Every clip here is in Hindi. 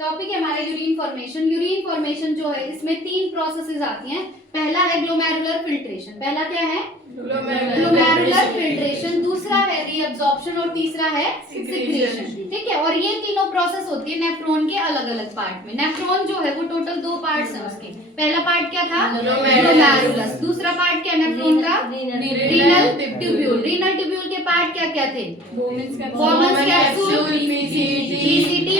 टॉपिक है हमारा यूरिन फॉर्मेशन। यूरिन फॉर्मेशन जो है इसमें 3 प्रोसेसेस आती हैं। पहला है ग्लोमेरुलर फिल्ट्रेशन। पहला क्या है? Glomerular filtration. दूसरा है रीअब्जॉर्प्शन और तीसरा है सिक्रीशन। ठीक है, और ये तीनों प्रोसेस होती है नेफ्रॉन के अलग अलग पार्ट में। नेफ्रॉन जो है वो टोटल 2 पार्ट्स हैं उसके। पहला पार्ट क्या था? ग्लोमेरुलस। दूसरा पार्ट क्या नेफ्रॉन का? Renal tubule. रीनल ट्यूब्यूल के पार्ट क्या क्या थे? बोमन्स कैप्सूल, पीसीटी,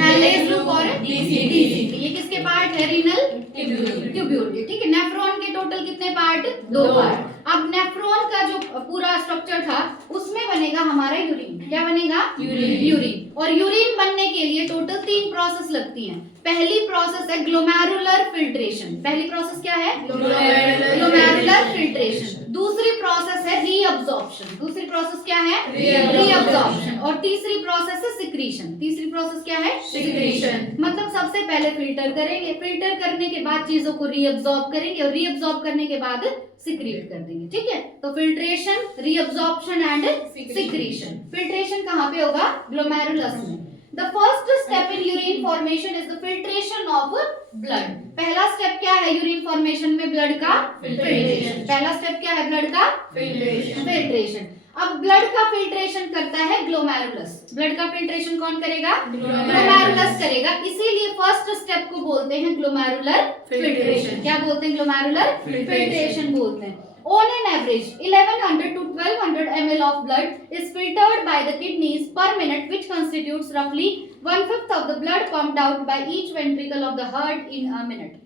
हैलेज लूप और डीसीटी। ये किसके पार्ट है? रीनल ट्यूब्यूल के। ठीक है, नेफ्रॉन के टोटल कितने पार्ट? 2 पार्ट। अब नेफ्रॉन का जो पूरा स्ट्रक्चर था उसमें बनेगा हमारा यूरिन। क्या बनेगा? यूरिन। और यूरिन बनने के लिए टोटल 3 प्रोसेस लगती हैं। पहली प्रोसेस है ग्लोमेरुलर फिल्ट्रेशन। पहली प्रोसेस क्या है? Glomerular filtration. दूसरी प्रोसेस है रीअब्जॉर्प्शन। दूसरी प्रोसेस क्या है? रीअब्जॉर्प्शन। और तीसरी प्रोसेस है सिक्रीशन। तीसरी प्रोसेस क्या है? सिक्रीशन। मतलब सबसे पहले फिल्टर करेंगे, फिल्टर करने के बाद चीजों को रीअब्जॉर्ब करेंगे और रीअब्जॉर्ब करने के बाद सिक्रीट कर देंगे। ठीक है, तो filtration, reabsorption and secretion. Filtration कहाँ पे होगा? ग्लोमेरुलस में। The first step in urine formation is the filtration of blood. पहला स्टेप क्या है यूरिन फॉर्मेशन में? ब्लड का फिल्ट्रेशन। पहला स्टेप क्या है ब्लड का? फिल्ट्रेशन। अब ब्लड का फिल्ट्रेशन करता है ग्लोमेरुलस। ब्लड का फिल्ट्रेशन कौन करेगा? ग्लोमेरुलस करेगा। इसीलिए फर्स्ट स्टेप को बोलते हैं ग्लोमेरुलर फिल्ट्रेशन। क्या बोलते हैं? ग्लोमेरुलर फिल्ट्रेशन बोलते हैं। On an average, 1100 to 1200 ml of blood is filtered by the kidneys per minute, which constitutes roughly 1/5 of the blood pumped out by each ventricle of the heart in a minute.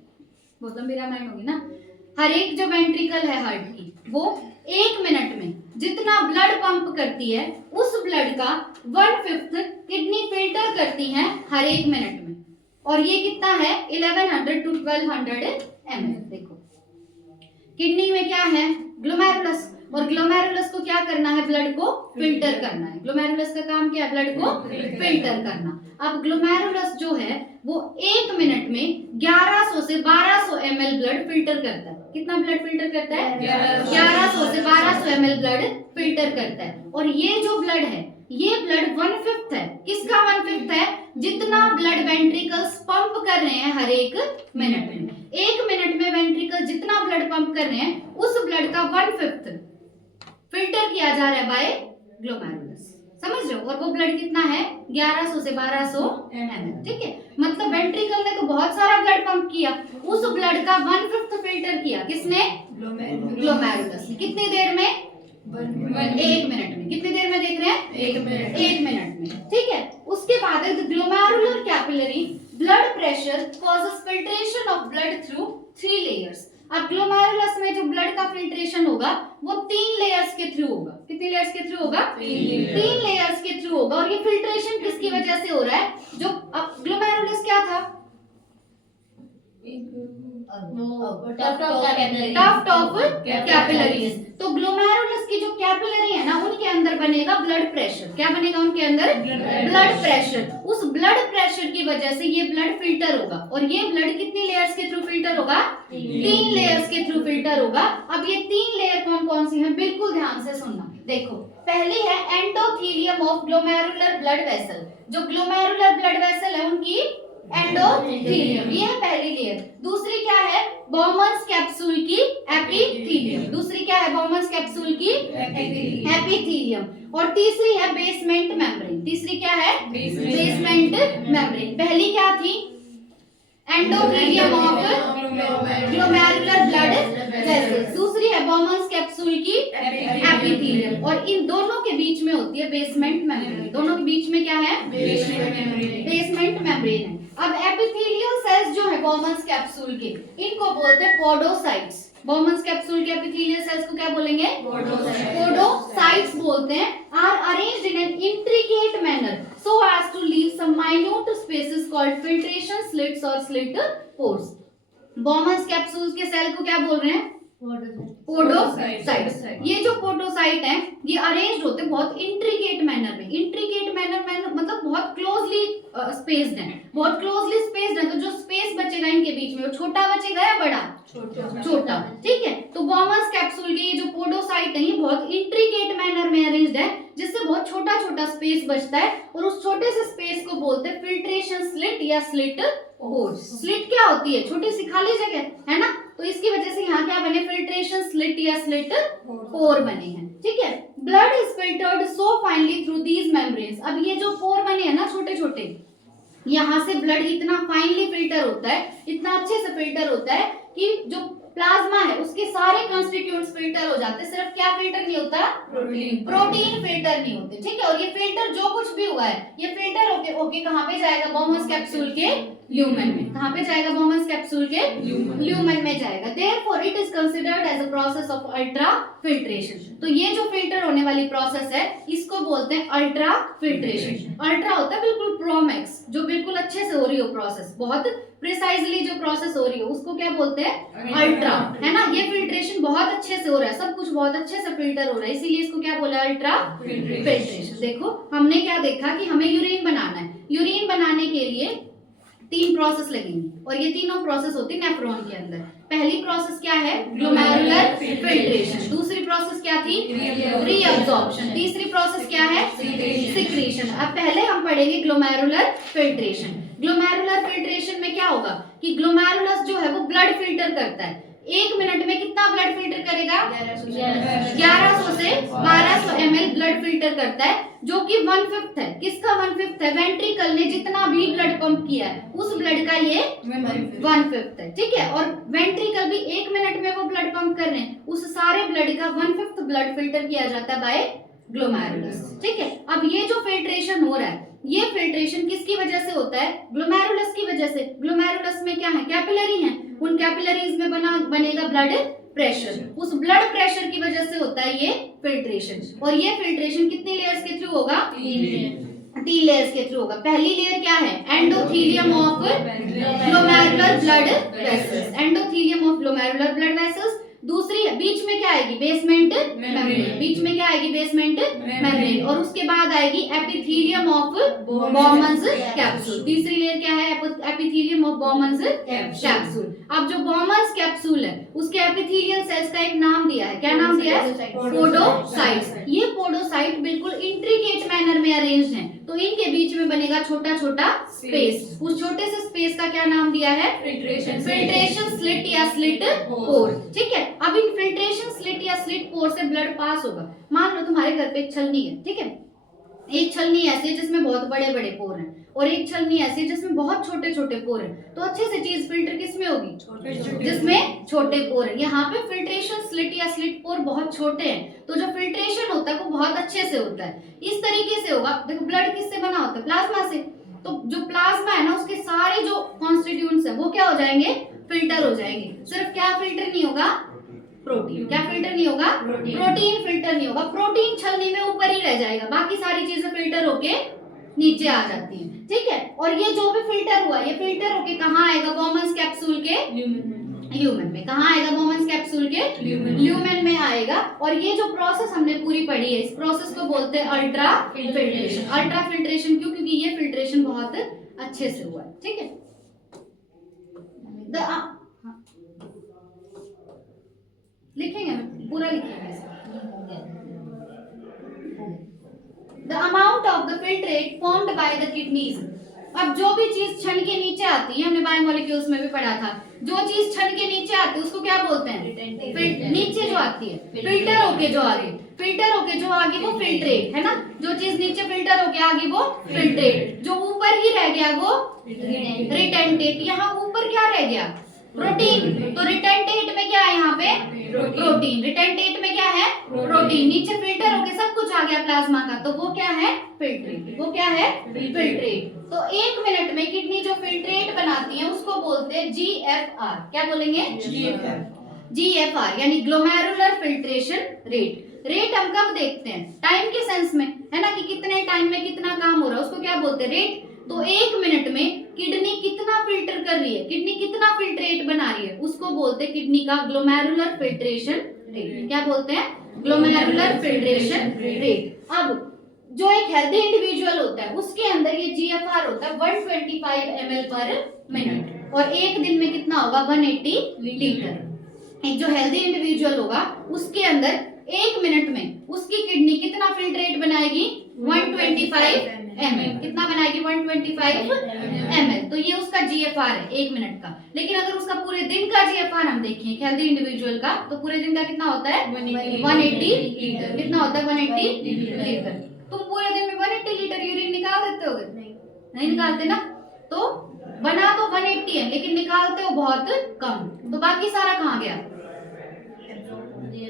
बहुत लंबी रामायण होगी ना। हर एक जो वेंट्रिकल है हार्ट की वो 1 मिनट में जितना ब्लड पंप करती है उस ब्लड का 1/5 किडनी फिल्टर करती है हर 1 मिनट में। और ये कितना है? 1100 to 1200 ml। देखो किडनी में क्या है? ग्लोमेरुलस। और ग्लोमेरुलस को क्या करना है? ब्लड को फिल्टर करना है। ग्लोमेरुलस का काम क्या है? ब्लड को फिल्टर करना। अब ग्लोमेरुलस जो है वो 1 मिनट में 1100 से 1200 ml ब्लड फिल्टर करता है। कितना ब्लड फिल्टर करता है? 1100 से 1200 ml ब्लड फिल्टर करता है। और ये जो ब्लड है ये ब्लड 1/5 है। किसका 1/5 है? जितना ब्लड वेंट्रिकल्स पंप कर रहे हैं हर 1 मिनट में। 1 मिनट में वेंट्रिकल जितना ब्लड पंप कर रहे हैं उस ब्लड का 1/5 फिल्टर किया जा रहा है बाय ग्लोमेरुलस। समझ रहे हो? और वो ब्लड कितना है? 1100 से 1200 ml। ठीक है, मतलब वेंट्रिकल ने तो बहुत सारा ब्लड पंप किया, उस ब्लड का 1/5 फिल्टर किया। किसने? ग्लोमेरुलस ने। कितनी देर में? 1 मिनट में। कितनी देर में देख रहे हैं? 1 मिनट में। ठीक है, उसके बाद glomerular capillary blood pressure causes filtration of blood through 3 layers. अब ग्लोमेरुलस में जो ब्लड का फिल्ट्रेशन होगा वो 3 लेयर्स के थ्रू होगा। कितने लेयर्स के थ्रू होगा? 3 लेयर्स के थ्रू होगा। और ये फिल्ट्रेशन किसकी वजह से हो रहा है? जो अब ग्लोमेरुलस क्या था? Tuft of capillaries. तो ग्लोमेरुलस की जो कैपिलरी है ना उनके अंदर बनेगा ब्लड प्रेशर। क्या बनेगा उनके अंदर? Blood pressure. उस ब्लड प्रेशर की वजह से ये ब्लड फिल्टर होगा। और ये ब्लड कितनी लेयर्स के थ्रू फिल्टर होगा? 3 लेयर्स के थ्रू फिल्टर होगा। अब ये 3 लेयर कौन कौन सी हैं? बिल्कुल ध्यान से सुनना। देखो पहली है endothelium of glomerular blood vessel. जो ग्लोमेरुलर ब्लड वेसल है उनकी एंडोथेलियम, ये है पहली लेयर। दूसरी क्या है? बोमन्स कैप्सूल की एपिथेलियम। दूसरी क्या है? बोमन्स कैप्सूल की एपिथेलियम। और तीसरी है बेसमेंट मेम्ब्रेन। तीसरी क्या है? Basement membrane. पहली क्या थी? Endothelium of glomerular blood vessel. दूसरी है बोमन्स कैप्सूल की एपिथेलियम। और इन दोनों के बीच में होती है बेसमेंट मेम्ब्रेन। दोनों के बीच में क्या है? बेसमेंट मेम्ब्रेन है। अब एपिथेलियल सेल्स जो है बोमन्स कैप्सूल के, इनको बोलते हैं पोडोसाइट्स। बोमन्स कैप्सूल के एपिथेलियल सेल्स को क्या बोलेंगे? पोडोसाइट्स बोलते हैं। Are arranged in an intricate manner so as to leave some minute spaces called filtration slits or slit pores. Bowman's capsules के सेल को क्या बोल रहे हैं? पोडोसाइट्स। ये जो पोडोसाइट है ये अरेंज्ड होते हैं बहुत इंट्रिकेट मैनर में। इंट्रिकेट मैनर मतलब बहुत क्लोजली स्पेस्ड है। बहुत क्लोजली स्पेस्ड है तो जो स्पेस बचेगा इनके बीच में वो छोटा बचेगा या बड़ा? छोटा। ठीक है, तो बोमन्स कैप्सूल के ये जो पोडोसाइट है ये बहुत इंट्रिकेट मैनर में अरेंज्ड है जिससे बहुत छोटा छोटा स्पेस बचता है। और उस छोटे से स्पेस को बोलते हैं फिल्ट्रेशन स्लिट या स्लिट पोर। स्लिट क्या होती है? छोटी सी खाली जगह, है ना, तो इसकी वजह से यहाँ क्या बने? फिल्ट्रेशन स्लिट या स्लिट पोर बने हैं, ठीक है। Blood is filtered so finally through these membranes. अब ये जो पोर बने हैं ना छोटे छोटे, यहाँ से ब्लड इतना फाइनली फिल्टर होता है, इतना अच्छे से फिल्टर होता है कि जो प्लाज्मा है उसके सारे कॉन्स्टिट्यूएंट्स फिल्टर हो जाते हैं। सिर्फ क्या फिल्टर नहीं होता? प्रोटीन फिल्टर नहीं होते, ठीक है। और ये फिल्टर जो कुछ भी हुआ है ये फिल्टर होके होके कहाँ पे जाएगा? बॉमस कैप्सूल के ल्यूमेन में। कहाँ पे जाएगा? बॉमस कैप्सूल के ल्यूमेन में जाएगा। Therefore it is considered as a process of ultrafiltration. तो ये जो फिल्टर होने वाली प्रोसेस है इसको बोलते हैं अल्ट्रा फिल्ट्रेशन। अल्ट्रा होता है बिल्कुल प्रोमैक्स, जो बिल्कुल अच्छे से हो रही हो प्रोसेस, बहुत प्रिसाइजली जो प्रोसेस हो रही हो उसको क्या बोलते हैं? अल्ट्रा, है ना। ये फिल्ट्रेशन बहुत अच्छे से हो रहा है, सब कुछ बहुत अच्छे से फिल्टर हो रहा है, इसीलिए इसको क्या बोला? Ultra filtration. देखो हमने क्या देखा कि हमें यूरिन बनाना है। यूरिन बनाने के लिए 3 प्रोसेस लगेंगी और ये तीनों प्रोसेस होती है नेफ्रॉन के अंदर। पहली प्रोसेस क्या है? Glomerular filtration. दूसरी प्रोसेस क्या थी? रीअब्जॉर्प्शन। तीसरी प्रोसेस क्या है? सिक्रीशन। अब पहले हम पढ़ेंगे ग्लोमेरुलर फिल्ट्रेशन। ग्लोमेरुलर फिल्ट्रेशन में क्या होगा कि ग्लोमेरुलस जो है वो ब्लड फिल्टर करता है। 1 मिनट में कितना ब्लड फिल्टर करेगा? 1100 से 1200 ml ब्लड फिल्टर करता है, जो कि 1/5 है। किसका 1/5 है? वेंट्रिकल ने जितना भी ब्लड पंप किया है उस ब्लड का ये 1/5 है, ठीक है। और वेंट्रिकल भी 1 मिनट में वो ब्लड पंप कर रहे हैं, उस सारे ब्लड का 1/5 ब्लड फिल्टर किया जाता है बाय ग्लोमेरुलस, ठीक है। अब ये जो फिल्ट्रेशन हो रहा है ये फिल्ट्रेशन किसकी वजह से होता है? ग्लोमेरुलस की वजह से। ग्लोमेरुलस में क्या है? कैपिलरी है, उन कैपिलरीज में बनेगा ब्लड प्रेशर, उस ब्लड प्रेशर की वजह से होता है ये फिल्ट्रेशन। और ये फिल्ट्रेशन कितनी लेयर्स के थ्रू होगा? 3 लेयर्स के थ्रू होगा। पहली लेयर क्या है? Endothelium of glomerular blood vessels. Endothelium of glomerular blood vessels. दूसरी बीच में क्या आएगी? Basement membrane. बीच में क्या आएगी? Basement membrane. और उसके बाद आएगी एपिथेलियम ऑफ बॉमन्स कैप्सूल। तीसरी लेयर क्या है? Epithelium of Bowman's capsule. अब जो बॉमन्स कैप्सूल है उसके एपिथेलियल सेल्स का एक नाम दिया है। क्या नाम दिया है? पोडोसाइट्स। ये पोडोसाइट बिल्कुल इंट्रिकेट मैनर में अरेंज्ड हैं, तो इनके बीच में बनेगा छोटा छोटा स्पेस। उस छोटे से स्पेस का क्या नाम दिया है? फिल्ट्रेशन स्लिट या स्लिट पोर, ठीक है। अब इन फिल्ट्रेशन स्लिट या स्लिट पोर से ब्लड पास होगा। मान लो तुम्हारे घर पे एक छलनी है, ठीक है। एक छलनी ऐसी है जिसमें बहुत बड़े बड़े पोर हैं और एक छलनी ऐसी है जिसमें बहुत छोटे छोटे पोर हैं। तो अच्छे से चीज फिल्टर किसमें होगी? जिसमें छोटे पोर है। यहाँ पे फिल्ट्रेशन स्लिट या स्लिट पोर बहुत छोटे हैं, तो जो फिल्ट्रेशन होता है वो बहुत अच्छे से होता है। इस तरीके से होगा। देखो ब्लड किससे बना होता है? प्लाज्मा से। तो जो प्लाज्मा है ना उसके सारे जो कॉन्स्टिट्यूएंट्स है वो क्या हो जाएंगे? फिल्टर हो जाएंगे। सिर्फ क्या फिल्टर नहीं होगा? प्रोटीन। क्या फिल्टर नहीं होगा? प्रोटीन फिल्टर नहीं होगा। प्रोटीन छलनी में ऊपर ही रह जाएगा, बाकी सारी चीजें फिल्टर होके नीचे आ जाती हैं, ठीक है। और ये जो भी फिल्टर हुआ ये फिल्टर होके कहाँ आएगा? बॉमन्स कैप्सूल के ल्यूमेन में। कहाँ आएगा? बॉमन्स कैप्सूल के ल्यूमेन में आएगा। और ये जो प्रोसेस हमने पूरी पढ़ी है इस प्रोसेस को बोलते हैं अल्ट्रा फिल्ट्रेशन। अल्ट्रा फिल्ट्रेशन क्यों? क्योंकि ये फिल्ट्रेशन बहुत अच्छे से हुआ है, ठीक है। लिखेंगे पूरा लिखेंगे। The amount of the filtrate formed by the kidneys। अब जो भी चीज छन के नीचे आती है, हमने बायोमोलिक्यूल्स में भी पढ़ा था, जो चीज छन के नीचे आती है उसको क्या बोलते हैं? नीचे जो आती है फिल्टर होके जो आगे वो फिल्ट्रेट, है ना। जो चीज नीचे फिल्टर होके आगे वो फिल्ट्रेट, जो ऊपर ही रह गया वो रिटेंटेट। यहाँ ऊपर क्या रह गया? प्रोटीन। तो रिटेंटेट में क्या है? यहाँ पे प्रोटीन। रिटेंटेट में क्या है? प्रोटीन। नीचे फिल्टर होके सब कुछ आ गया प्लाज्मा का, तो वो क्या है? फिल्ट्रेट। वो क्या है? फिल्ट्रेट। तो 1 मिनट में किडनी जो फिल्ट्रेट बनाती है उसको बोलते हैं GFR। क्या बोलेंगे? GFR यानी ग्लोमेरुलर फिल्ट्रेशन रेट। रेट हम कब देखते हैं? टाइम के सेंस में, है ना, कि कितने टाइम में कितना काम हो रहा है, उसको क्या बोलते हैं? रेट। तो 1 मिनट में किडनी कितना फिल्टर कर रही है, किडनी कितना फिल्ट्रेट बना रही है, उसको बोलते हैं किडनी का ग्लोमेरुलर फिल्ट्रेशन रेट। क्या बोलते हैं? Glomerular filtration rate. अब जो एक हेल्दी इंडिविजुअल होता है उसके अंदर ये GFR होता है 125 ml पर मिनट, और एक दिन में कितना होगा? 180 लीटर। एक जो हेल्दी इंडिविजुअल होगा उसके अंदर 1 मिनट में उसकी किडनी कितना फिल्ट्रेट बनाएगी? 125 ml। कितना बनाएगी? 125 ml। तो ये उसका जीएफआर है 1 मिनट का। लेकिन अगर उसका पूरे दिन का जीएफआर हम देखें हेल्दी इंडिविजुअल का, तो पूरे दिन का कितना होता है 180 लीटर। कितना होता है 180 लीटर। तुम पूरे दिन में 180 लीटर यूरिन निकाल देते होगे? नहीं निकालते ना। तो बना तो 180 है लेकिन निकालते हो बहुत कम, तो बाकी सारा कहाँ गया?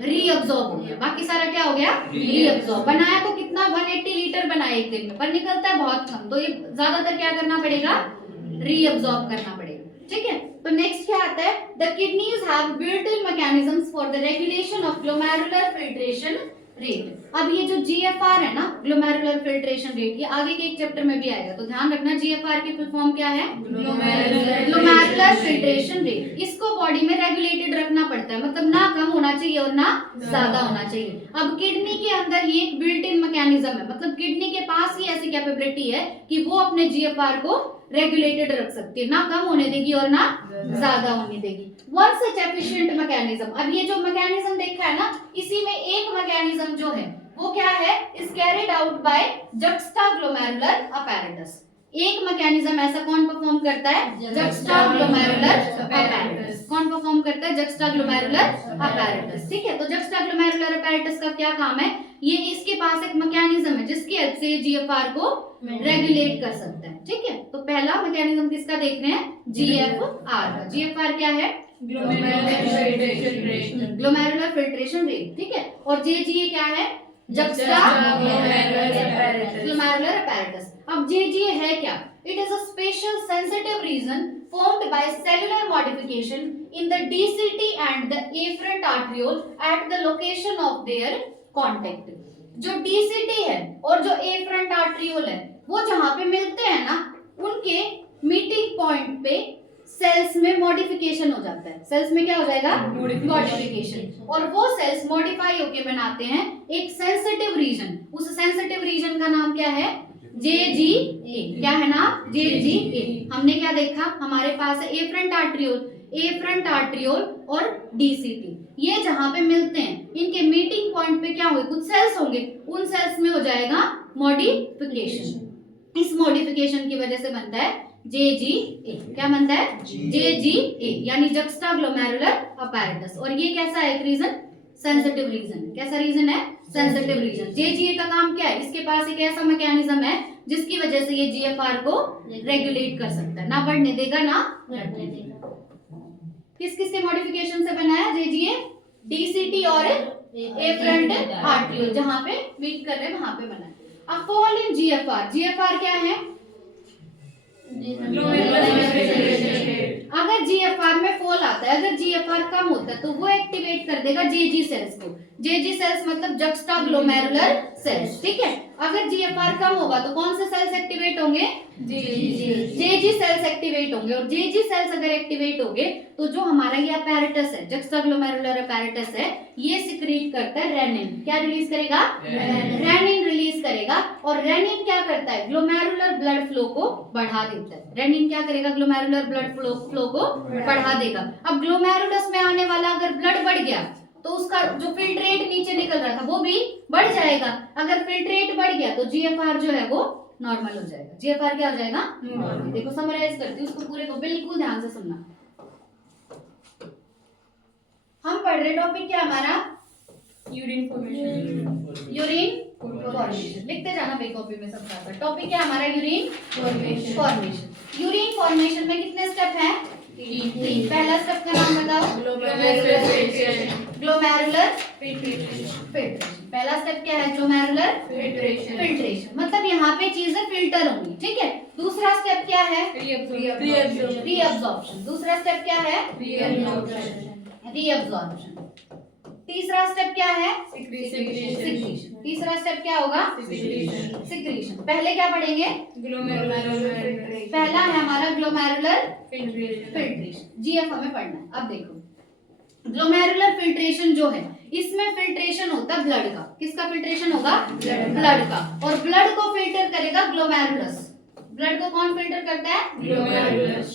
रीअब्सॉर्ब हो गया। बाकी सारा क्या हो गया? रीअब्सॉर्ब। बनाया तो कितना 180 लीटर बनाया 1 दिन में, पर निकलता है बहुत कम, तो ये ज्यादातर क्या करना पड़ेगा? रीअब्सॉर्ब करना पड़ेगा। ठीक है, तो नेक्स्ट क्या आता है? The kidneys have built in mechanisms for the regulation of glomerular filtration rate. अब ये जो जीएफआर है ना, ग्लोमेरुलर फिल्ट्रेशन रेट, ये आगे के एक चैप्टर में भी आएगा, तो ध्यान रखना जीएफआर की फुल फॉर्म क्या है? Glomerular filtration rate. इसको बॉडी में रेगुलेटेड रखना पड़ता है, मतलब ना कम होना चाहिए और ना ज्यादा होना चाहिए। अब किडनी के अंदर ये एक बिल्ट इन मैकेनिज्म है, मतलब किडनी के पास ही ऐसी कैपेबिलिटी है कि वो अपने जीएफआर को रेगुलेटेड रख सकती है, ना कम होने देगी और ना ज्यादा होने देगी। One such efficient mechanism. अब ये जो मैकेनिज्म देखा है ना, इसी में एक मैकेनिज्म जो है वो क्या है? Is carried out by juxtaglomerular apparatus. एक मैकेनिज्म ऐसा कौन परफॉर्म करता है? Juxtaglomerular apparatus. कौन परफॉर्म करता है? Juxtaglomerular apparatus. ठीक है, तो जक्स्टाग्लोमेरुलर अपैरेटस का क्या काम है? ये इसके पास एक मैकेनिज्म है जिसकी हेल्प से ये जीएफआर को रेगुलेट कर सकता है। ठीक है, तो पहला मैकेनिज्म किसका देख रहे हैं? जीएफआर का। जीएफआर क्या है? Glomerular filtration rate. ठीक है, और जेजीए क्या है? Glomerular apparatus. अब जेजीए है क्या? It is a special sensitive region formed by cellular modification in the DCT and the afferent arteriole at the location of their contact। जो DCT है और जो afferent arteriole है, वो जहां पे मिलते हैं ना, उनके मीटिंग पॉइंट पे सेल्स में मॉडिफिकेशन हो जाता है। सेल्स में क्या हो जाएगा? मॉडिफिकेशन। और वो सेल्स मॉडिफाई होके बनाते हैं एक सेंसिटिव रीजन। उस सेंसिटिव रीजन का नाम क्या है? JGA। क्या है ना? JGA। हमने क्या देखा? हमारे पास है एफरेंट आर्टरियोल और DCT। ये जहां पे मिलते हैं, इनके मीटिंग पॉइंट पे क्या होंगे? कुछ सेल्स होंगे, उन सेल्स में हो जाएगा मॉडिफिकेशन। इस मॉडिफिकेशन की वजह से बनता है JGA। क्या बनता है? JGA, यानी जक्स्टाग्लोमेरुलर अपैरेटस। और ये कैसा है? एक रीजन सेंसिटिव रीजन। कैसा रीजन है? Sensitive region. जेजीए का काम क्या है? इसके पास एक ऐसा मैकेनिज्म है जिसकी वजह से ये जीएफआर को रेगुलेट कर सकता है, ना बढ़ने देगा ना घटने देगा। किस किस के मॉडिफिकेशन से बना है जेजीए? डीसीटी और एफरेंट आर्टरियोल, जहां पे मीट कर रहे हैं वहां पे बना है। अब फॉल इन जीएफआर। जीएफआर क्या है? अगर जीएफआर में फॉल आता है, अगर जीएफआर कम होता है तो वो एक्टिवेट कर देगा जेजी सेल्स को। जेजी सेल्स मतलब जक्स्टाग्लोमेरुलर सेल्स। ठीक है, अगर जीएफआर कम होगा तो कौन से सेल्स एक्टिवेट होंगे? जेजी सेल्स एक्टिवेट होंगे। और जेजी सेल्स अगर एक्टिवेट होंगे तो जो हमारा ये अपैरेटस है, जक्स्टाग्लोमेरुलर अपैरेटस है, ये सिक्रीट करता है रेनिन। क्या रिलीज करेगा? रेनिन रिलीज करेगा। और रेनिन क्या करता है? ग्लोमेरुलर ब्लड फ्लो को बढ़ा देता है। रेनिन क्या करेगा? ग्लोमेरुलर ब्लड फ्लो को बढ़ा देगा। अब ग्लोमेरुलस में आने वाला अगर ब्लड बढ़ गया तो उसका जो फिल्ट्रेट नीचे निकल रहा था वो भी बढ़ जाएगा। अगर फिल्ट्रेट बढ़ गया तो जीएफआर जो है वो नॉर्मल हो जाएगा। जीएफआर क्या हो जाएगा? नॉर्मल। देखो समराइज करती हूँ, उसको पूरे को बिल्कुल ध्यान से सुनना। हम पढ़ रहे टॉपिक क्या हमारा? Urine formation. लिखते जाना बे कॉपी में सब साथ। टॉपिक क्या हमारा? Urine formation. यूरिन फॉर्मेशन में कितने स्टेप हैं? 3। पहला स्टेप का नाम बताओ? Glomerular filtration. पहला स्टेप क्या है? Glomerular filtration. मतलब यहाँ पे चीजें फिल्टर होंगी। ठीक है, दूसरा स्टेप क्या है? रीअब्जॉर्प्शन। दूसरा स्टेप क्या है? रीअब्जॉर्प्शन। तीसरा स्टेप क्या है? सिक्रीशन। तीसरा स्टेप क्या होगा? सिक्रीशन। पहले क्या पढ़ेंगे? पहला है हमारा ग्लोमेरुलर फिल्ट्रेशन। जीएफ हमें पढ़ना है। अब देखो, ग्लोमेरुलर फिल्ट्रेशन जो है, इसमें फिल्ट्रेशन होता है ब्लड का। किसका फिल्ट्रेशन होगा? ब्लड का। और ब्लड को फिल्टर करेगा ग्लोमेरुलस। ब्लड को कौन फिल्टर करता है? ग्लोमेरुलस।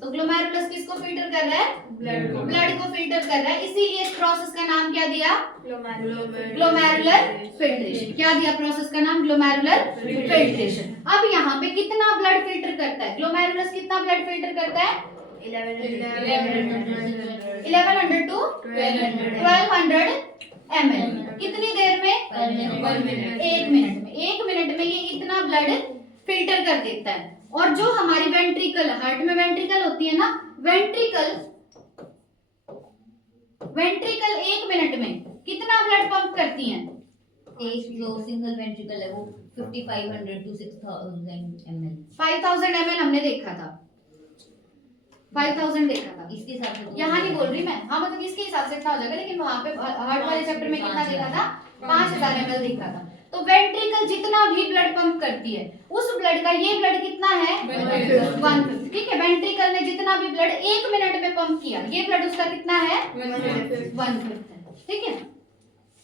तो ग्लोमेरुलस किसको फिल्टर कर रहा है? ब्लड को फिल्टर कर रहा है, इसीलिए इस प्रोसेस का नाम क्या दिया? Glomerular filtration. क्या दिया प्रोसेस का नाम? Glomerular filtration. अब यहाँ पे कितना ब्लड फिल्टर करता है? ग्लोमेरुलस कितना ब्लड फिल्टर करता है? 1100 to 1200 ml। कितनी देर में? 1 मिनट में। 1 मिनट में ये इतना ब्लड फिल्टर कर देता है। और जो हमारी वेंट्रिकल, हार्ट में वेंट्रिकल होती है ना, वेंट्रिकल 1 मिनट में कितना ब्लड पंप करती हैं? एक जो सिंगल वेंट्रिकल है वो 5500 to 6000 ml। 5000 ml हमने देखा था, 5000 देखा था। इसके हिसाब से यहाँ नहीं बोल रही मैं, हाँ मतलब इसके हिसाब से इतना हो जाएगा, लेकिन वहाँ पे हार्ट वाले चैप्टर में कितना देखा था? 5000 ml देखा था। तो वेंट्रिकल जितना भी ब्लड पंप करती है, उस ब्लड का ये ब्लड कितना है? 1/5। ठीक है, वेंट्रिकल ने जितना भी ब्लड 1 मिनट में पंप किया, ये ब्लड उसका कितना है? 1/5 है। ठीक है,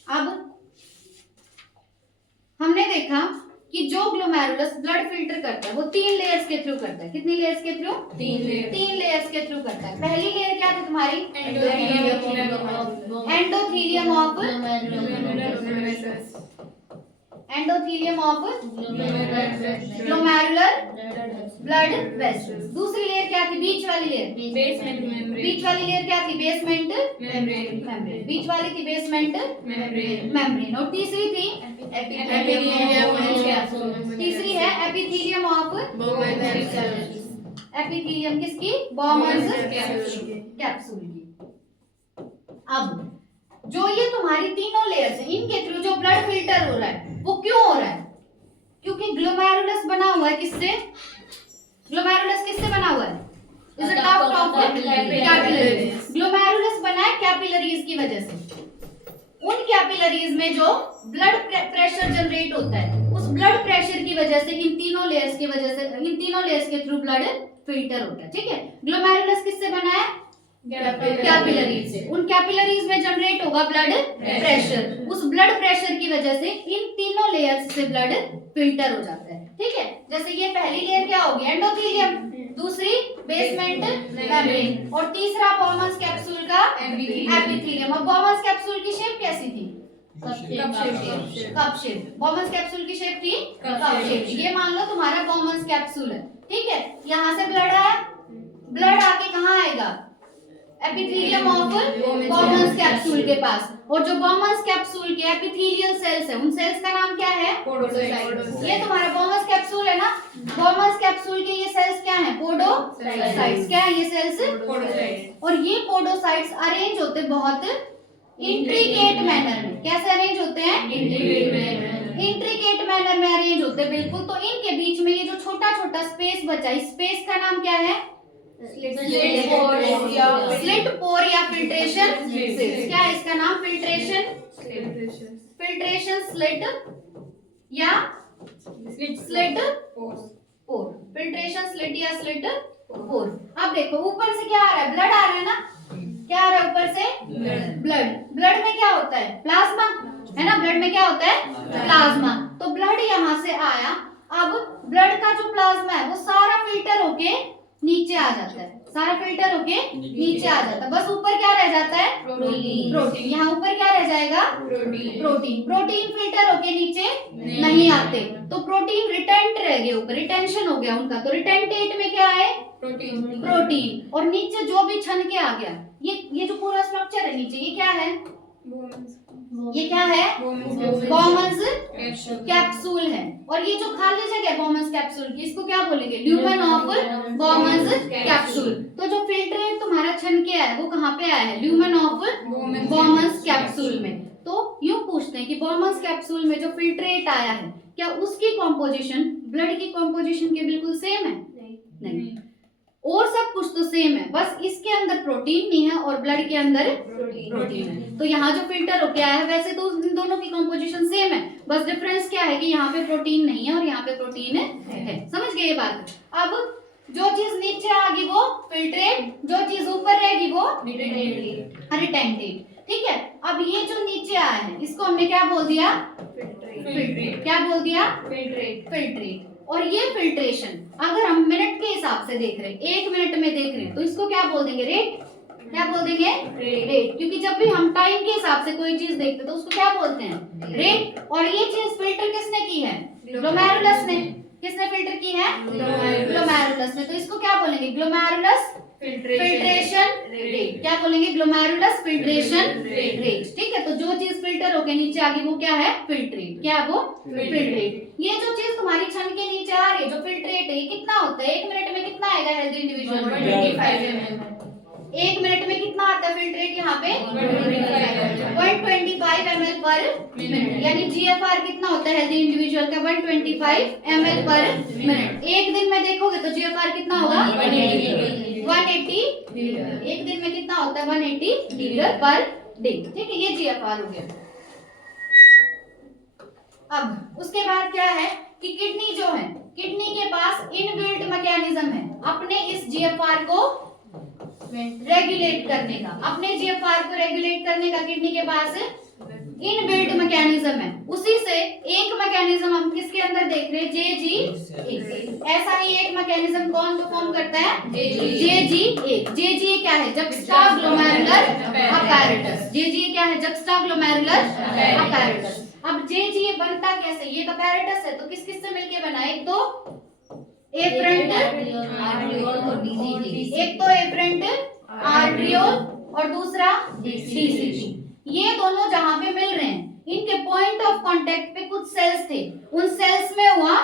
अब हमने देखा कि जो ग्लोमेरुलस ब्लड फिल्टर करता है वो 3 लेयर्स के थ्रू करता है। कितनी लेयर्स के थ्रू? 3 लेयर्स के थ्रू करता है। पहली लेयर क्या थी तुम्हारी? Endothelium of glomerular blood vessels. दूसरी लेयर क्या थी? बीच वाली लेयर। बीच वाली लेयर क्या थी? Basement membrane. बीच वाली थी बेसमेंट मेम्ब्रेन। और तीसरी थी तीसरी है एपिथेलियम ऑफ एपिथेलियम किसकी? बॉमन्स कैप्सूल की। अब जो ये तुम्हारी तीनों लेयर्स हैं, इनके थ्रू जो ब्लड फिल्टर हो रहा है वो क्यों हो रहा है? क्योंकि ग्लोमेरुलस बना हुआ है किससे? ग्लोमेरुलस किससे बना हुआ है? Is it of capillaries. Glomerulus बना है कैपिलरीज की वजह से। उन कैपिलरीज में जो ब्लड प्रेशर जनरेट होता है, उस ब्लड प्रेशर की वजह से इन तीनों लेयर्स की वजह से, इन तीनों लेयर्स के थ्रू ब्लड फिल्टर होता है। ठीक है, ग्लोमेरुलस किससे बना है? कैपिलरीज से। उन कैपिलरीज में जनरेट होगा ब्लड प्रेशर, उस ब्लड प्रेशर की वजह से इन तीनों लेयर्स से ब्लड फिल्टर हो जाता है। ठीक है, जैसे ये पहली लेयर क्या होगी? एंडोथेलियम, दूसरी बेसमेंट मेम्ब्रेन, और तीसरा बॉमन्स कैप्सूल का एपिथेलियम। अब बॉमन्स कैप्सूल की शेप कैसी थी? Cup shape. बॉमन्स कैप्सूल की शेप थी कप शेप। ये मान लो तुम्हारा बॉमन्स कैप्सूल है। ठीक है, यहाँ से ब्लड आया, ब्लड आके कहाँ आएगा? एपिथेलियम ऑफ बॉमन्स कैप्सूल के पास। और जो बॉमन्स कैप्सूल के एपिथेलियल सेल्स है, उन सेल्स का नाम क्या है? पोडोसाइट्स। ये तुम्हारा बॉमन्स कैप्सूल है ना, बॉमन्स कैप्सूल के ये सेल्स क्या हैं? पोडोसाइट्स। क्या है ये सेल्स? पोडोसाइट्स। और ये पोडोसाइट्स अरेंज होते बहुत इंट्रिकेट मैनर में। कैसे अरेंज होते हैं? इंट्रिकेट मैनर में अरेंज होते हैं, बिल्कुल। तो इनके बीच में ये जो छोटा छोटा स्पेस बचा, इस स्पेस का नाम क्या है? स्लिट पोर या फिल्ट्रेशन स्लिट। क्या है इसका नाम? फिल्ट्रेशन स्लिट या स्लिट पोर। फिल्ट्रेशन स्लिट या स्लिट पोर। अब देखो ऊपर से क्या आ रहा है? ब्लड आ रहा है ना। क्या आ रहा है ऊपर से? ब्लड। ब्लड में क्या होता है? प्लाज्मा है ना। ब्लड में क्या होता है? प्लाज्मा। तो ब्लड यहाँ से आया, अब ब्लड का जो प्लाज्मा है वो सारा फिल्टर होके नीचे आ जाता है, सारा फिल्टर होके नीचे आ जाता है। बस ऊपर क्या रह जाता है? प्रोटीन। यहाँ ऊपर क्या रह जाएगा? प्रोटीन फिल्टर होके नीचे नहीं आते, तो प्रोटीन रिटेंट रह गए ऊपर, रिटेंशन हो गया उनका। तो रिटेंटेट में क्या है? प्रोटीन। और नीचे जो भी छन के आ गया, ये जो पूरा स्ट्रक्चर है नीचे, ये क्या है? ये क्या है? बॉमन्स कैप्सूल है। और ये जो खाली जगह है बॉमन्स कैप्सूल की, इसको क्या बोलेंगे? Lumen of Bowman's capsule. तो जो फिल्ट्रेट तुम्हारा छन के आया है वो कहाँ पे आया है? ल्यूमेन ऑफ बॉमन्स कैप्सूल में। तो यूं पूछते हैं कि बॉमन्स कैप्सूल में जो फिल्ट्रेट आया है, क्या उसकी कॉम्पोजिशन ब्लड की कॉम्पोजिशन के बिल्कुल सेम है? नहीं। और सब कुछ तो सेम है, बस इसके अंदर प्रोटीन नहीं है और ब्लड के अंदर प्रोटीन है। तो यहाँ जो फिल्टर होके आया है, वैसे तो इन दोनों की कॉम्पोजिशन सेम है, बस डिफरेंस क्या है कि यहाँ पे प्रोटीन नहीं है और यहाँ पे प्रोटीन है। समझ गए ये बात? अब जो चीज नीचे आ गई वो फिल्ट्रेट, जो चीज ऊपर रहेगी वो रिटेंटेट। ठीक है, अब ये जो नीचे आया है इसको हमने क्या बोल दिया? फिल्ट्रेट। क्या बोल दिया? फिल्ट्रेट। और ये फिल्ट्रेशन अगर हम मिनट के हिसाब से देख रहे हैं, 1 मिनट में देख रहे हैं, तो इसको क्या बोल देंगे? रेट। क्या बोल देंगे? रेट। क्योंकि जब भी हम टाइम के हिसाब से कोई चीज देखते हैं तो उसको क्या बोलते हैं? रेट। और ये चीज फिल्टर किसने की है? ग्लोमेरुलस ने। किसने फिल्टर की है? ग्लोमेरुलस ने। तो इसको क्या बोलेंगे? Glomerulus filtration rate. क्या बोलेंगे? Glomerulus filtration rate. ठीक है, तो जो चीज फिल्टर होके नीचे आ गई वो क्या है? फिल्ट्रेट। क्या है वो? फिल्ट्रेट। ये जो चीज तुम्हारी छन के नीचे आ रही है, जो फिल्ट्रेट है, ये कितना होता है? 1 मिनट में कितना आएगा हेल्दी इंडिविजुअल? 125 ml। 1 मिनट में कितना आता है फिल्ट्रेट यहाँ पे? 125 ml पर मिनट। यानी GFR कितना होता है हेल्दी इंडिविजुअल का? 125 ml पर मिनट। एक दिन में देखोगे तो GFR कितना होगा? 180 लीटर। एक दिन में कितना होता है? 180 लीटर पर डे। ठीक है, ये GFR हो गया। अब उसके बाद क्या है कि किडनी जो है, किडनी के पास इनबिल्ट मैकेनिज्म है अपने इस GFR को रेगुलेट करने का। अपने GFR को रेगुलेट करने का किडनी के पास इनबिल्ट मैकेनिज्म है। उसी से एक मैकेनिज्म हम किसके अंदर देख रहे हैं? JG। ऐसा ही एक मैकेनिज्म कौन परफॉर्म करता है? JG। JG क्या है? Juxtaglomerular apparatus. JG क्या है? Juxtaglomerular apparatus. अब JG बनता कैसे? ये अपैरेटस है तो किस किस से मिलके बना? एक तो एफरेंट आर्ट्रियोल और दूसरा DCT। ये दोनों जहां पे मिल रहे हैं, इनके पॉइंट ऑफ कांटेक्ट पे कुछ सेल्स थे। उन सेल्स में हुआ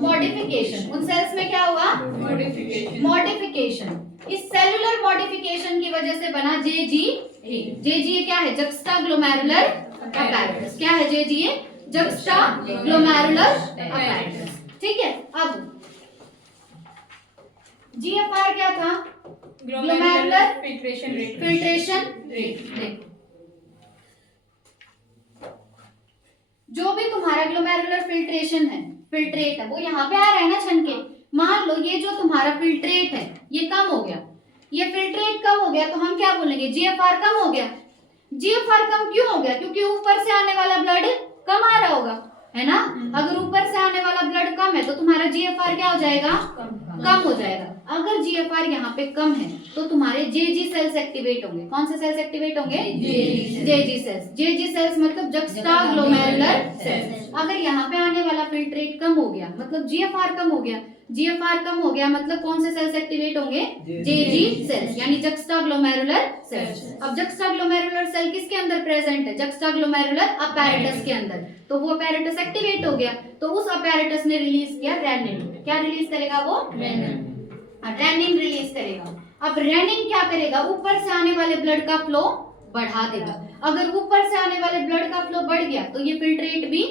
मॉडिफिकेशन। उन सेल्स में क्या हुआ? मॉडिफिकेशन। इस सेलुलर मॉडिफिकेशन की वजह से बना JGA। JGA क्या है? Juxtaglomerular apparatus. क्या है JGA? Juxtaglomerular apparatus. ठीक है, अब GFR क्या था? Glomerular filtration rate. देखो, जो भी तुम्हारा ग्लोमेरुलर फिल्ट्रेशन है, फिल्ट्रेट है, वो यहाँ पे आ रहा है ना छन के। मान लो ये जो तुम्हारा फिल्ट्रेट है ये कम हो गया, ये फिल्ट्रेट कम हो गया, तो हम क्या बोलेंगे? GFR कम हो गया। GFR कम क्यों हो गया? क्योंकि ऊपर से आने वाला ब्लड कम आ रहा होगा, है ना? अगर ऊपर से आने वाला ब्लड कम है तो तुम्हारा GFR क्या हो जाएगा? कम हो जाएगा। अगर GFR यहाँ पे कम है तो तुम्हारे JG सेल्स एक्टिवेट होंगे। कौन से सेल्स एक्टिवेट होंगे? JG cells. JG सेल्स मतलब जक्स्टाग्लोमेरुलर सेल्स। अगर यहाँ पे आने वाला फिल्ट्रेट कम हो गया मतलब GFR कम हो गया। GFR कम हो गया मतलब कौन से सेल्स एक्टिवेट होंगे? JG सेल्स, यानी जक्स्टाग्लोमेरुलर सेल्स। अब जक्स्टाग्लोमेरुलर सेल किसके अंदर प्रेजेंट है? जक्स्टाग्लोमेरुलर अपैरेटस के अंदर। तो वो अपैरेटस एक्टिवेट हो गया, तो उस अपैरेटस ने रिलीज किया रेनिन। क्या रिलीज करेगा वो? रेनिन रिलीज करेगा। अब रेनिन क्या करेगा? ऊपर से आने वाले ब्लड का फ्लो बढ़ा देगा। अगर ऊपर से आने वाले ब्लड का फ्लो बढ़ गया तो ये फिल्ट्रेट भी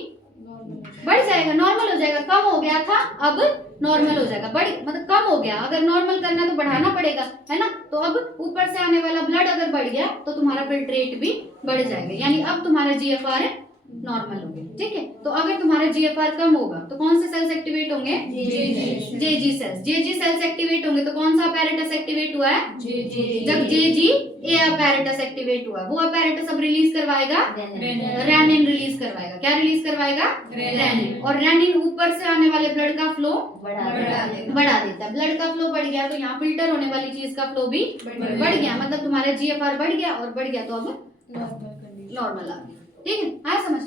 बढ़ जाएगा, नॉर्मल हो जाएगा। कम हो गया था अब नॉर्मल हो जाएगा। बढ़ मतलब कम हो गया, अगर नॉर्मल करना तो बढ़ाना पड़ेगा, है ना? तो अब ऊपर से आने वाला ब्लड अगर बढ़ गया तो तुम्हारा फिल्ट्रेट भी बढ़ जाएगा, यानी अब तुम्हारा GFR नॉर्मल हो गया। ठीक है, तो अगर तुम्हारा GFR कम होगा तो कौन से सेल्स एक्टिवेट होंगे? JG cells. JG cells activate होंगे तो कौन सा अपैरेटस एक्टिवेट हुआ है? जब JGA अपैरेटस एक्टिवेट हुआ, वो अपैरेटस अब रिलीज करवाएगा रेनिन रिलीज करवाएगा। क्या रिलीज करवाएगा? रेनिन। और रेनिन ऊपर से आने वाले ब्लड का फ्लो बढ़ा देता है। ब्लड का फ्लो बढ़ गया तो यहाँ फिल्टर होने वाली चीज का फ्लो भी बढ़ गया, मतलब तुम्हारा GFR बढ़ गया, और बढ़ गया तो अब नॉर्मल आ गया। ठीक है, आया समझ?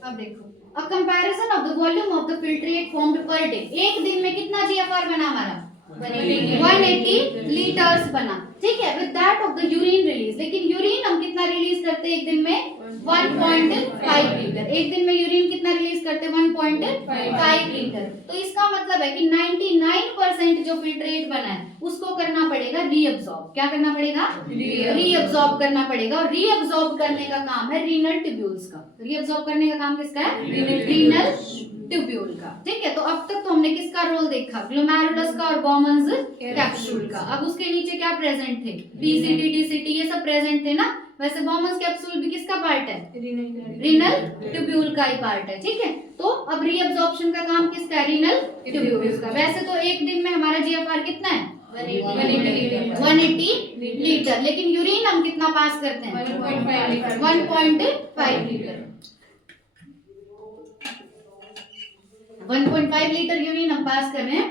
अब देखो, a comparison of the volume of the filtrate formed per day। एक दिन में कितना GFR बना हमारा? 180 लीटर्स बना। ठीक है, with that of the urine release. लेकिन यूरिन हम कितना रिलीज करते हैं एक दिन में? 1.5 लीटर। एक दिन में यूरिन कितना रिलीज करते हैं? 1.5 लीटर। तो इसका मतलब है कि 99% जो फिल्ट्रेट बना है उसको करना पड़ेगा रीअब्सॉर्ब। क्या करना पड़ेगा? रीअब्सॉर्ब करना पड़ेगा। और रीअब्सॉर्ब करने का काम है रीनल ट्यूब्यूल्स का। रीअब्सॉर्ब करने का काम किसका है? रीनल ट्यूब्यूल का। ठीक है, तो अब तक तो हमने किसका रोल देखा? ग्लोमेरुलस का और बॉमन्स कैप्सूल का। अब उसके नीचे क्या प्रेजेंट थे? PCT, DCT, ये सब प्रेजेंट थे ना। वैसे बॉमन्स कैप्सूल भी किसका पार्ट है? रीनल ट्यूब्यूल का ही पार्ट है। ठीक है, तो अब रीअब्सॉर्प्शन का काम किसका है? रीनल ट्यूब्यूल्स का। वैसे तो एक दिन में हमारा GFR कितना है? 180 लीटर, लेकिन यूरिन हम कितना पास करते हैं? 1.5 लीटर। 1.5 लीटर यूरिन हम पास कर रहे हैं,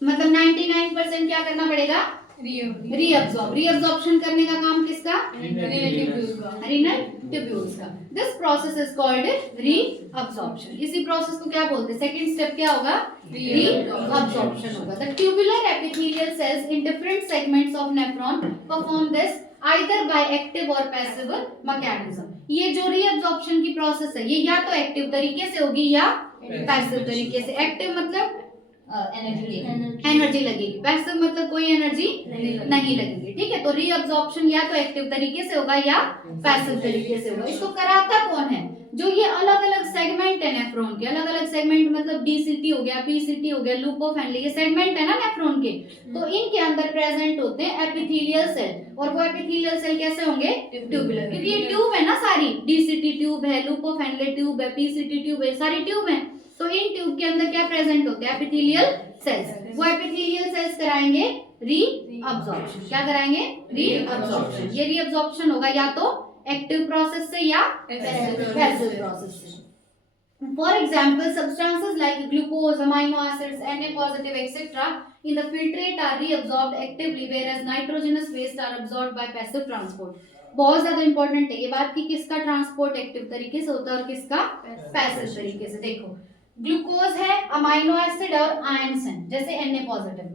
मतलब 99% क्या करना पड़ेगा? रीअब्सॉर्ब। रीअब्सॉर्प्शन करने का काम किसका? रीनल ट्यूब्यूल्स का। This process is called reabsorption. इसी प्रोसेस को क्या बोलते हैं? सेकंड स्टेप क्या होगा? रीअब्सॉर्प्शन होगा। The tubular epithelial cells in different segments of nephron perform this either by active और पैसिव मैकेनिज्म। ये जो रीअब्सॉर्प्शन की प्रोसेस है, ये या तो एक्टिव तरीके से होगी या पैसिव तरीके से। एक्टिव मतलब एनर्जी लगेगी, पैसिव मतलब कोई एनर्जी नहीं लगेगी, ठीक है। तो रीअब्सॉर्प्शन या तो एक्टिव तरीके से होगा या पैसिव तरीके से होगा। इसको कराता कौन है? जो ये अलग अलग सेगमेंट है नेफ्रॉन के, अलग अलग सेगमेंट मतलब डीसीटी हो गया, पीसीटी हो गया, लूप ऑफ हेनले, ये सेगमेंट है ना नेफ्रॉन के, तो इनके अंदर प्रेजेंट होते हैं एपिथेलियल सेल। और वो एपिथेलियल सेल कैसे होंगे? ट्यूबुलर, क्योंकि ये ट्यूब है ना सारी, डीसीटी ट्यूब है, लूप ऑफ हेनले ट्यूब है, पीसीटी ट्यूब है, सारी ट्यूब है। तो इन ट्यूब के अंदर क्या प्रेजेंट होते हैं? Epithelial cells. वो एपिथेलियल सेल्स कराएंगे रीअब्सॉर्प्शन। क्या कराएंगे? रीअब्सॉर्प्शन। ये रीअब्सॉर्प्शन होगा या तो एक्टिव प्रोसेस से या पैसिव प्रोसेस से। For example, substances like glucose, amino acids, Na positive, etc. in the filtrate are reabsorbed actively, whereas nitrogenous waste are absorbed by passive transport. बहुत ज्यादा इंपॉर्टेंट है ये बात कि किसका ट्रांसपोर्ट एक्टिव तरीके से होता है और किसका पैसिव तरीके से। देखो, ग्लूकोज है, अमाइनो एसिड और आयंस हैं, जैसे Na पॉजिटिव,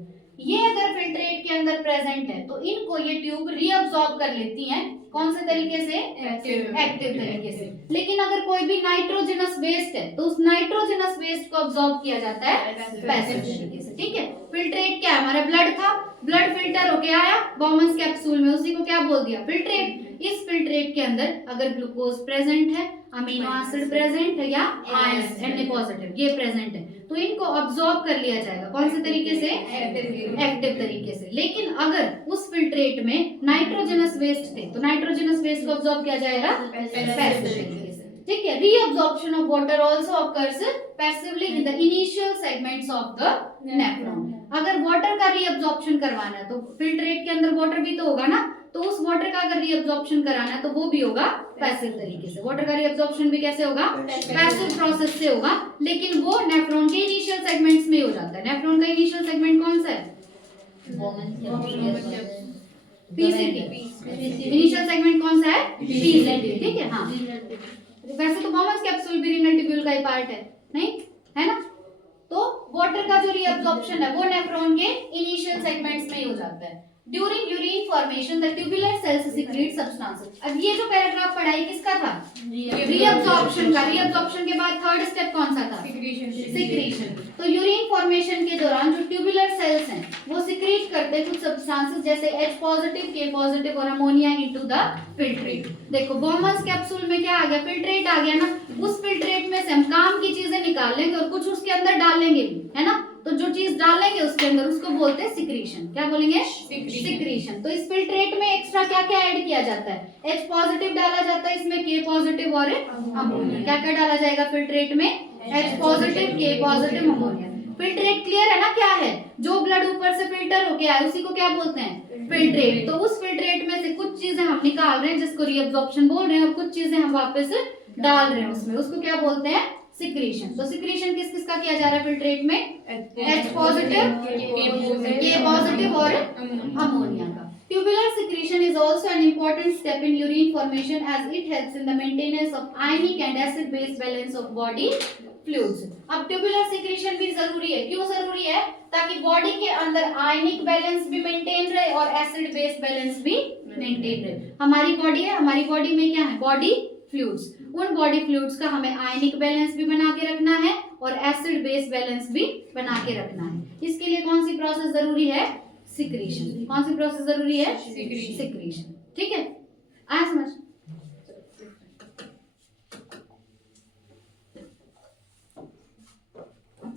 ये अगर फिल्ट्रेट के अंदर प्रेजेंट है तो इनको ये ट्यूब रीअब्सॉर्ब कर लेती हैं। कौन से तरीके से? एक्टिव तरीके से। लेकिन अगर कोई भी नाइट्रोजनस वेस्ट है तो उस नाइट्रोजनस वेस्ट को अब्सॉर्ब किया जाता है पैसिव तरीके से, ठीक है। फिल्ट्रेट क्या है? हमारा ब्लड था, ब्लड फिल्टर होके आया बॉमन्स कैप्सूल में, उसी को क्या बोल दिया? फिल्ट्रेट। इस फिल्ट्रेट के अंदर अगर ग्लूकोज प्रेजेंट है, अमीनो एसिड प्रेजेंट है या आयंस Na पॉजिटिव ये प्रेजेंट है, तो इनको अब्सॉर्ब कर लिया जाएगा। कौन से तरीके से? एक्टिव तरीके से। लेकिन अगर उस फिल्ट्रेट में नाइट्रोजनस वेस्ट थे तो नाइट्रोजनस वेस्ट को अब्सॉर्ब किया जाएगा पैसिव तरीके से, ठीक है। Reabsorption of water also occurs passively in the initial segments of the nephron. अगर वाटर का रीअब्सॉर्प्शन करवाना है तो फिल्ट्रेट के अंदर वाटर भी तो होगा ना, तो उस वाटर का अगर रीअब्सॉर्प्शन कराना है तो वो भी होगा पैसिव तरीके से। वाटर का रीअब्सॉर्प्शन भी कैसे होगा? पैसिव प्रोसेस से होगा, लेकिन वो नेफ्रॉन के इनिशियल सेगमेंट्स में हो जाता है। नेफ्रॉन का इनिशियल सेगमेंट कौन सा है? पीसीटी। इनिशियल सेगमेंट कौन सा है? पीसीटी, ठीक है। हाँ, वैसे तो बॉमन्स कैप्सूल भी रीनल ट्यूब्यूल का ही पार्ट है, नहीं है ना? तो वाटर का जो रीअब्सॉर्प्शन है वो नेफ्रॉन के इनिशियल सेगमेंट्स में ही हो जाता है। During urine formation the tubular cells secret substances. अब ये जो पैराग्राफ पढ़ाई किसका था? रीअब्सॉर्प्शन का। रीअब्सॉर्प्शन के बाद थर्ड स्टेप कौन सा था? सिक्रीशन। तो यूरिन फॉर्मेशन के दौरान जो ट्यूबुलर सेल्स हैं वो सिक्रीट करते हैं कुछ सब्सटेंसेस जैसे H पॉजिटिव, K पॉजिटिव और अमोनिया इनटू द फिल्ट्रेट। देखो, बॉमन्स कैप्सूल में क्या आ गया? फिल्ट्रेट आ गया ना। उस फिल्ट्रेट में से हम काम की चीजें निकाल लेंगे और कुछ उसके अंदर डालेंगे भी, है ना। तो जो चीज डालेंगे उसके अंदर उसको बोलते हैं सिक्रीशन। क्या बोलेंगे? सिक्रीशन। तो इस फिल्ट्रेट में एक्स्ट्रा क्या क्या ऐड किया जाता है? H पॉजिटिव डाला जाता है, इसमें K पॉजिटिव और अमोनिया। क्या क्या डाला जाएगा फिल्ट्रेट में? H positive, K positive, ammonia. Filtrate clear है ना क्या है? जो ब्लड ऊपर से फिल्टर होके आए उसी को क्या बोलते हैं? फिल्ट्रेट। तो उस फिल्ट्रेट में से कुछ चीजें हम निकाल रहे हैं जिसको रीअब्सॉर्प्शन बोल रहे हैं और कुछ चीजें हम वापस डाल रहे हैं उसमें, उसको क्या बोलते हैं? सिक्रीशन। तो सिक्रीशन किस किस का किया जा रहा है फिल्ट्रेट में? H पॉजिटिव, K पॉजिटिव और अमोनिया का। Tubular secretion is also an important step in urine formation as it helps in the maintenance of ionic and acid base balance of body fluids. अब ट्यूबुलर सिक्रीशन भी जरूरी है। क्यों जरूरी है? ताकि बॉडी के अंदर आयनिक बैलेंस भी मेंटेन रहे और एसिड बेस बैलेंस भी मेंटेन रहे। हमारी बॉडी है, हमारी बॉडी में क्या है? Body fluids. उन बॉडी फ्लूइड्स का हमें आयनिक बैलेंस भी बना के रखना है और एसिड बेस बैलेंस भी बना के रखना है। इसके लिए कौन सी प्रोसेस जरूरी है? सिक्रीशन। कौन सी प्रोसेस जरूरी है? सिक्रीशन, ठीक है। आया समझ?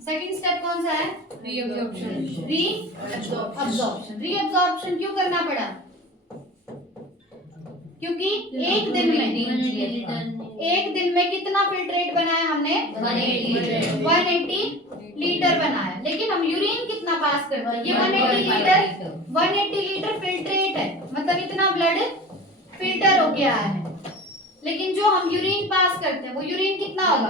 सेकंड स्टेप कौन सा है? रीअब्सॉर्प्शन। रीअब्सॉर्प्शन क्यों करना पड़ा? क्योंकि एक दिन में एक दिन में कितना फिल्ट्रेट बनाया हमने? 180 लीटर बनाया। लेकिन हम यूरिन कितना पास करते हैं? ये 180 लीटर फिल्ट्रेट है, मतलब इतना ब्लड फिल्टर हो गया है। लेकिन जो हम यूरिन पास करते हैं वो यूरिन कितना होगा?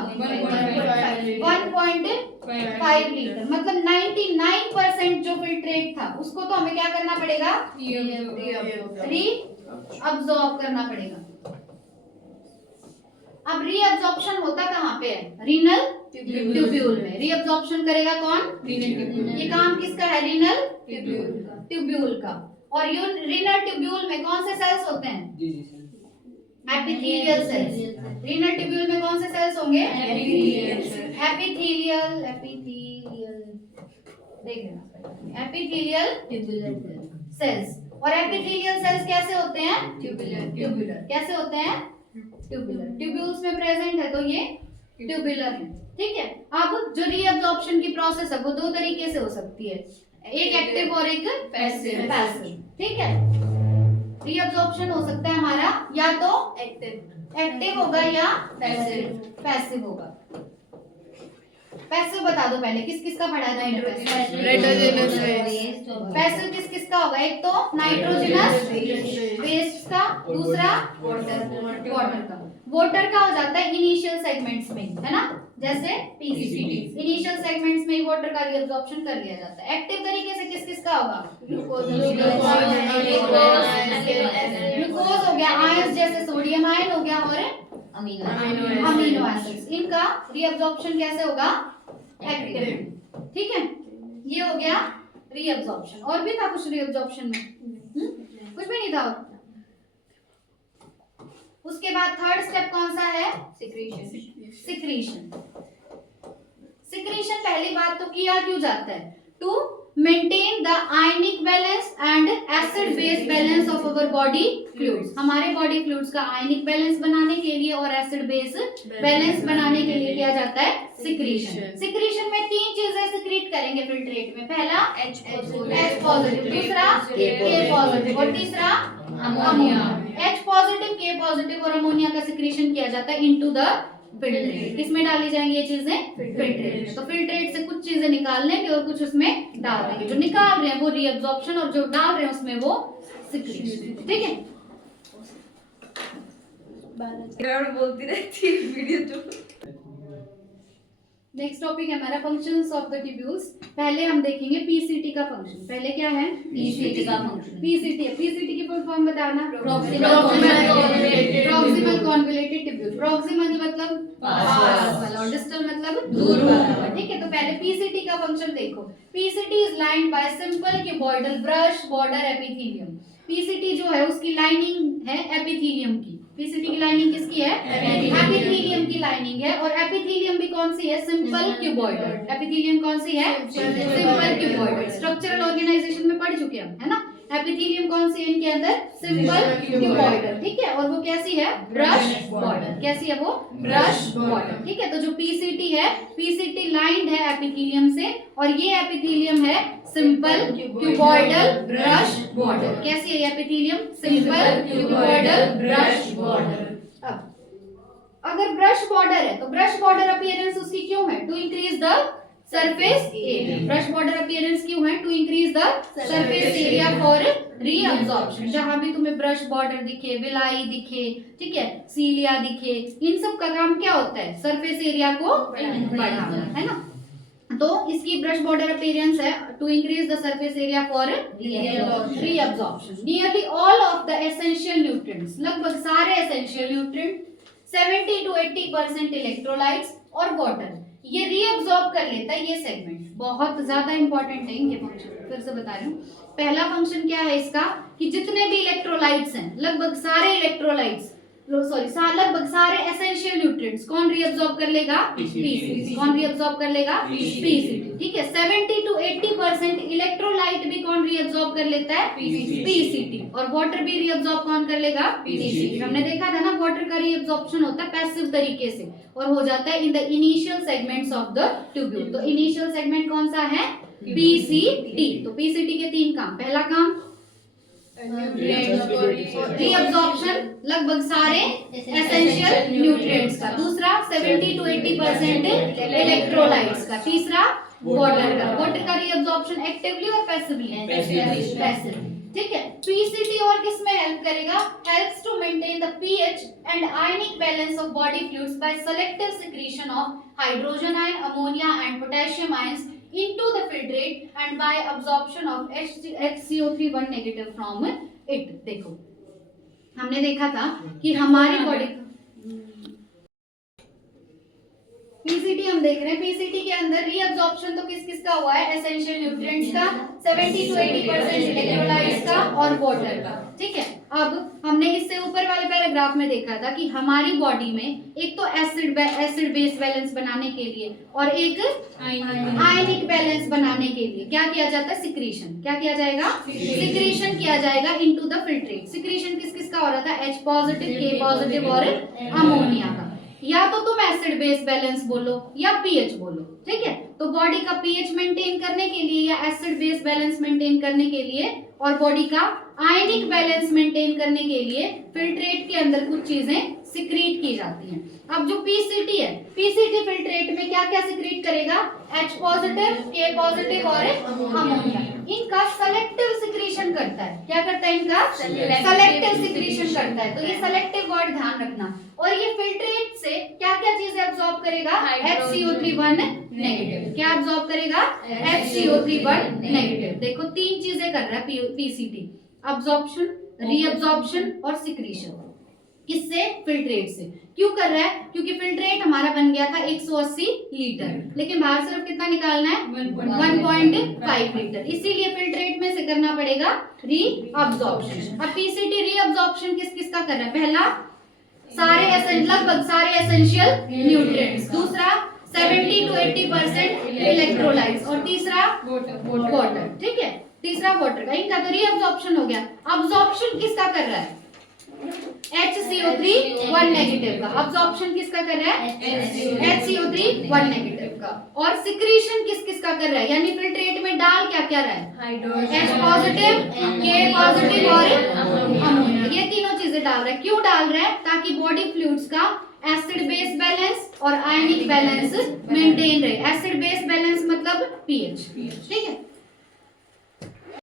1.5 लीटर, मतलब 99% जो फिल्ट्रेट था उसको तो हमें क्या करना पड़ेगा? री अब्सॉर्ब करना पड़ेगा। अब रीअब्जॉर्प्शन होता कहाँ पे है? रीनल ट्यूब्यूल में। रीअब्जॉर्प्शन करेगा कौन? ये काम किसका है? रीनल ट्यूब्यूल का। और रीनल ट्यूब्यूल में कौन से सेल्स होते हैं? Epithelial cells. रीनल ट्यूब्यूल में कौन से सेल्स होंगे? एपिथेलियल देख लेना, एपिथेलियल सेल्स। और एपिथेलियल सेल्स कैसे होते हैं? ट्यूबुलर। कैसे होते हैं? ट्यूबुलर। ट्यूब्यूल्स में प्रेजेंट है तो ये ट्यूबुलर है। ठीक है। अब जो रीअब्जॉर्प्शन की प्रोसेस है वो दो तरीके से हो सकती है, एक एक्टिव और एक पैसिव। ठीक है। रीअब्जॉर्प्शन हो सकता है हमारा या तो एक्टिव होगा या पैसिव होगा। पैसिव बता दो पहले, किस किस का पढ़ा है? पैसिव किस किस का होगा? एक तो नाइट्रोजनस बेस का, दूसरा वाटर का। वाटर का हो जाता है इनिशियल सेगमेंट्स में, है ना, जैसे पीसीटी। इनिशियल सेगमेंट्स में वाटर का रीअब्जॉर्प्शन कर लिया जाता है। एक्टिव तरीके से किस किस का होगा? ग्लूकोज हो गया, आयंस जैसे सोडियम आयन हो गया और अमीनो एसिड्स। इनका रीअब्जॉर्प्शन कैसे होगा? एक्टिव। ठीक है, ये हो गया रीअब्जॉर्प्शन। और भी था कुछ रीअब्जॉर्प्शन में? कुछ भी नहीं था। उसके बाद थर्ड स्टेप कौन सा है? सिक्रीशन। सिक्रीशन पहली बात तो किया क्यों जाता है? To maintain the ionic balance and acid base balance of our body fluids. हमारे बॉडी फ्लूइड्स का आयनिक बैलेंस बनाने के लिए और एसिड बेस बैलेंस बनाने के लिए किया जाता है सिक्रीशन। सिक्रीशन में तीन चीजें सिक्रीट करेंगे फिल्ट्रेट में। पहला H पॉजिटिव, दूसरा K पॉजिटिव और तीसरा ammonia. H positive, K positive और अमोनिया का सिक्रीशन किया जाता है इनटू द फिल्ट्रेट। किसमें डाली जाएंगी ये चीजें? फिल्ट्रेट में। तो फिल्ट्रेट से कुछ चीजें निकाल लेंगे और कुछ उसमें डाल देंगे। जो निकाल रहे हैं वो रीअब्जॉर्प्शन और जो डाल रहे हैं उसमें वो सिक्रीशन। ठीक है। बोलती रहती वीडियो तो। नेक्स्ट टॉपिक है हमारा फंक्शंस ऑफ द ट्यूब्यूल्स। पहले हम देखेंगे पीसीटी का फंक्शन। पहले क्या है? पीसीटी का फंक्शन। पीसीटी की फुल फॉर्म बताना। Proximal convoluted tubule. प्रॉक्सिमल मतलब पास वाला और डिस्टल मतलब दूर वाला। ठीक है, तो पहले पीसीटी का फंक्शन देखो। PCT is lined by simple cuboidal brush border epithelium. PCT जो है उसकी लाइनिंग है एपिथेलियम की। पीसीटी की लाइनिंग किसकी है? एपिथेलियम की लाइनिंग है। और एपिथेलियम भी कौन सी है? Simple cuboidal. एपिथेलियम कौन सी है? Simple cuboidal. स्ट्रक्चरल ऑर्गेनाइजेशन में पढ़ चुके हम, है ना। एपिथेलियम कौन सी है इनके अंदर? Simple cuboidal. ठीक है, और वो कैसी है? Brush border. कैसी है वो? Brush border. ठीक है, तो जो पीसीटी है, पीसीटी लाइंड है एपिथेलियम से और ये एपिथेलियम है सिंपल क्यूबॉइडल ब्रश बॉर्डर। कैसी है epithelium? Simple cuboidal brush border. अब अगर ब्रश बॉर्डर है तो ब्रश बॉर्डर अपीयरेंस उसकी क्यों है? To increase the surface area. Brush border appearance क्यों है? To increase the surface area for reabsorption. जहां भी तुम्हें ब्रश बॉर्डर दिखे, विलाई दिखे, ठीक है, सीलिया दिखे, इन सब का काम क्या होता है? सरफेस एरिया को बढ़ाना, है ना। तो इसकी ब्रश बॉर्डर अपीयरेंस है to increase the surface area for reabsorption. Nearly all of the essential nutrients, लगभग सारे एसेंशियल न्यूट्रिएंट, 70 to 80% इलेक्ट्रोलाइट्स और वाटर ये रीअब्सॉर्ब कर लेता है। ये सेगमेंट बहुत ज्यादा इंपॉर्टेंट है इनके फंक्शन। फिर से बता रही हूँ, पहला फंक्शन क्या है इसका कि जितने भी इलेक्ट्रोलाइट्स हैं, लगभग सारे इलेक्ट्रोलाइट्स, लगभग सारे एसेंशियल न्यूट्रिएंट्स कौन रीअब्सॉर्ब कर लेगा? पीसीटी। कौन रीअब्सॉर्ब कर लेगा? पीसीटी। ठीक है, 70 to 80% इलेक्ट्रोलाइट भी कौन रीअब्सॉर्ब कर लेता है? पीसीटी। और वाटर भी रीअब्सॉर्ब कौन कर लेगा? पीसीटी। हमने देखा था ना, वाटर का रीअब्सॉर्प्शन होता है पैसिव तरीके से और हो जाता है in the initial segments of the tubule. तो इनिशियल सेगमेंट कौन सा है? पीसीटी। तो पीसीटी के तीन काम। पहला काम रीअब्जॉर्प्शन लगभग सारे एसेंशियल न्यूट्रिएंट्स का। दूसरा 70 to 80% इलेक्ट्रोलाइट्स का। तीसरा वाटर का। वाटर का रीअब्जॉर्प्शन एक्टिवली और पैसिवली? पैसिव। ठीक है। पीसीटी और किसमें हेल्प करेगा? Helps to maintain the pH and ionic balance of body fluids by selective secretion of hydrogen ion, ammonia and potassium ions into the filtrate and by absorption of HCO3 negative from it। देखो हमने देखा था कि हमारी बॉडी पीसीटी हम देख रहे हैं। पीसीटी के अंदर रीअब्जॉर्प्शन तो किस किस का हुआ है? एसेंशियल न्यूट्रिएंट्स का, 70 to 80% इलेक्ट्रोलाइट्स का और वाटर का। ठीक है। अब हमने इससे ऊपर वाले पैराग्राफ में देखा था कि हमारी बॉडी में एक तो एसिड बेस बैलेंस बनाने के लिए और एक आयनिक बैलेंस बनाने के लिए क्या किया जाता है? सिक्रीशन। क्या किया जाएगा? सिक्रीशन किया जाएगा इनटू द फिल्ट्रेट। सिक्रीशन किस किस का हो रहा था? H पॉजिटिव, K पॉजिटिव और अमोनिया का। या तो तुम एसिड बेस बैलेंस बोलो या पीएच बोलो। ठीक है। तो बॉडी का पीएच मेंटेन करने के लिए या एसिड बेस बैलेंस मेंटेन करने के लिए और बॉडी का आयनिक बैलेंस मेंटेन करने के लिए फिल्ट्रेट के अंदर कुछ चीजें सिक्रीट की जाती हैं। अब जो पीसीटी है, पीसीटी फिल्ट्रेट में क्या क्या सिक्रीट करेगा? H पॉजिटिव, K पॉजिटिव और अमोनिया। इनका सेलेक्टिव सिक्रीशन करता है। क्या करता है इनका? सेलेक्टिव सिक्रीशन करता है। तो ये सेलेक्टिव वर्ड ध्यान रखना। और ये फिल्ट्रेट से क्या क्या चीजें अब्सॉर्ब करेगा? HCO3 negative. क्या अब्सॉर्ब करेगा? HCO3 negative. देखो तीन चीजें कर रहा है पीसीटी, अब्सॉर्प्शन, रीअब्सॉर्प्शन और सिक्रीशन। किससे? फिल्ट्रेट से। क्यों कर रहा है? क्योंकि फिल्ट्रेट हमारा बन गया था 180 लीटर, लेकिन बाहर सिर्फ कितना निकालना है? 1.5 लीटर। इसीलिए फिल्ट्रेट में से करना पड़ेगा रीअब्सॉर्प्शन। अब पीसीटी रीअब्सॉर्प्शन किस किस का कर रहा है? पहला लगभग सारे एसेंशियल न्यूट्रिएंट्स। दूसरा 70 to 80% इलेक्ट्रोलाइट्स और तीसरा वाटर। ठीक है। तीसरा वाटर का। इनका तो रीअब्सॉर्प्शन हो गया। अब्सॉर्प्शन किसका कर रहा है? HCO3 नेगेटिव का। अब्सॉर्प्शन किसका कर रहा है? HCO3 नेगेटिव का। और सिक्रीशन किस किस का कर रहा है? यानी फिल्ट्रेट में डाल क्या क्या रहा है? H पॉजिटिव, K पॉजिटिव और अमोनिया। ये तीनों चीजें डाल रहा है। क्यों डाल रहा है? ताकि बॉडी फ्लूइड्स का एसिड बेस बैलेंस और आयनिक बैलेंस मेंटेन रहे। एसिड बेस बैलेंस मतलब पीएच। ठीक है।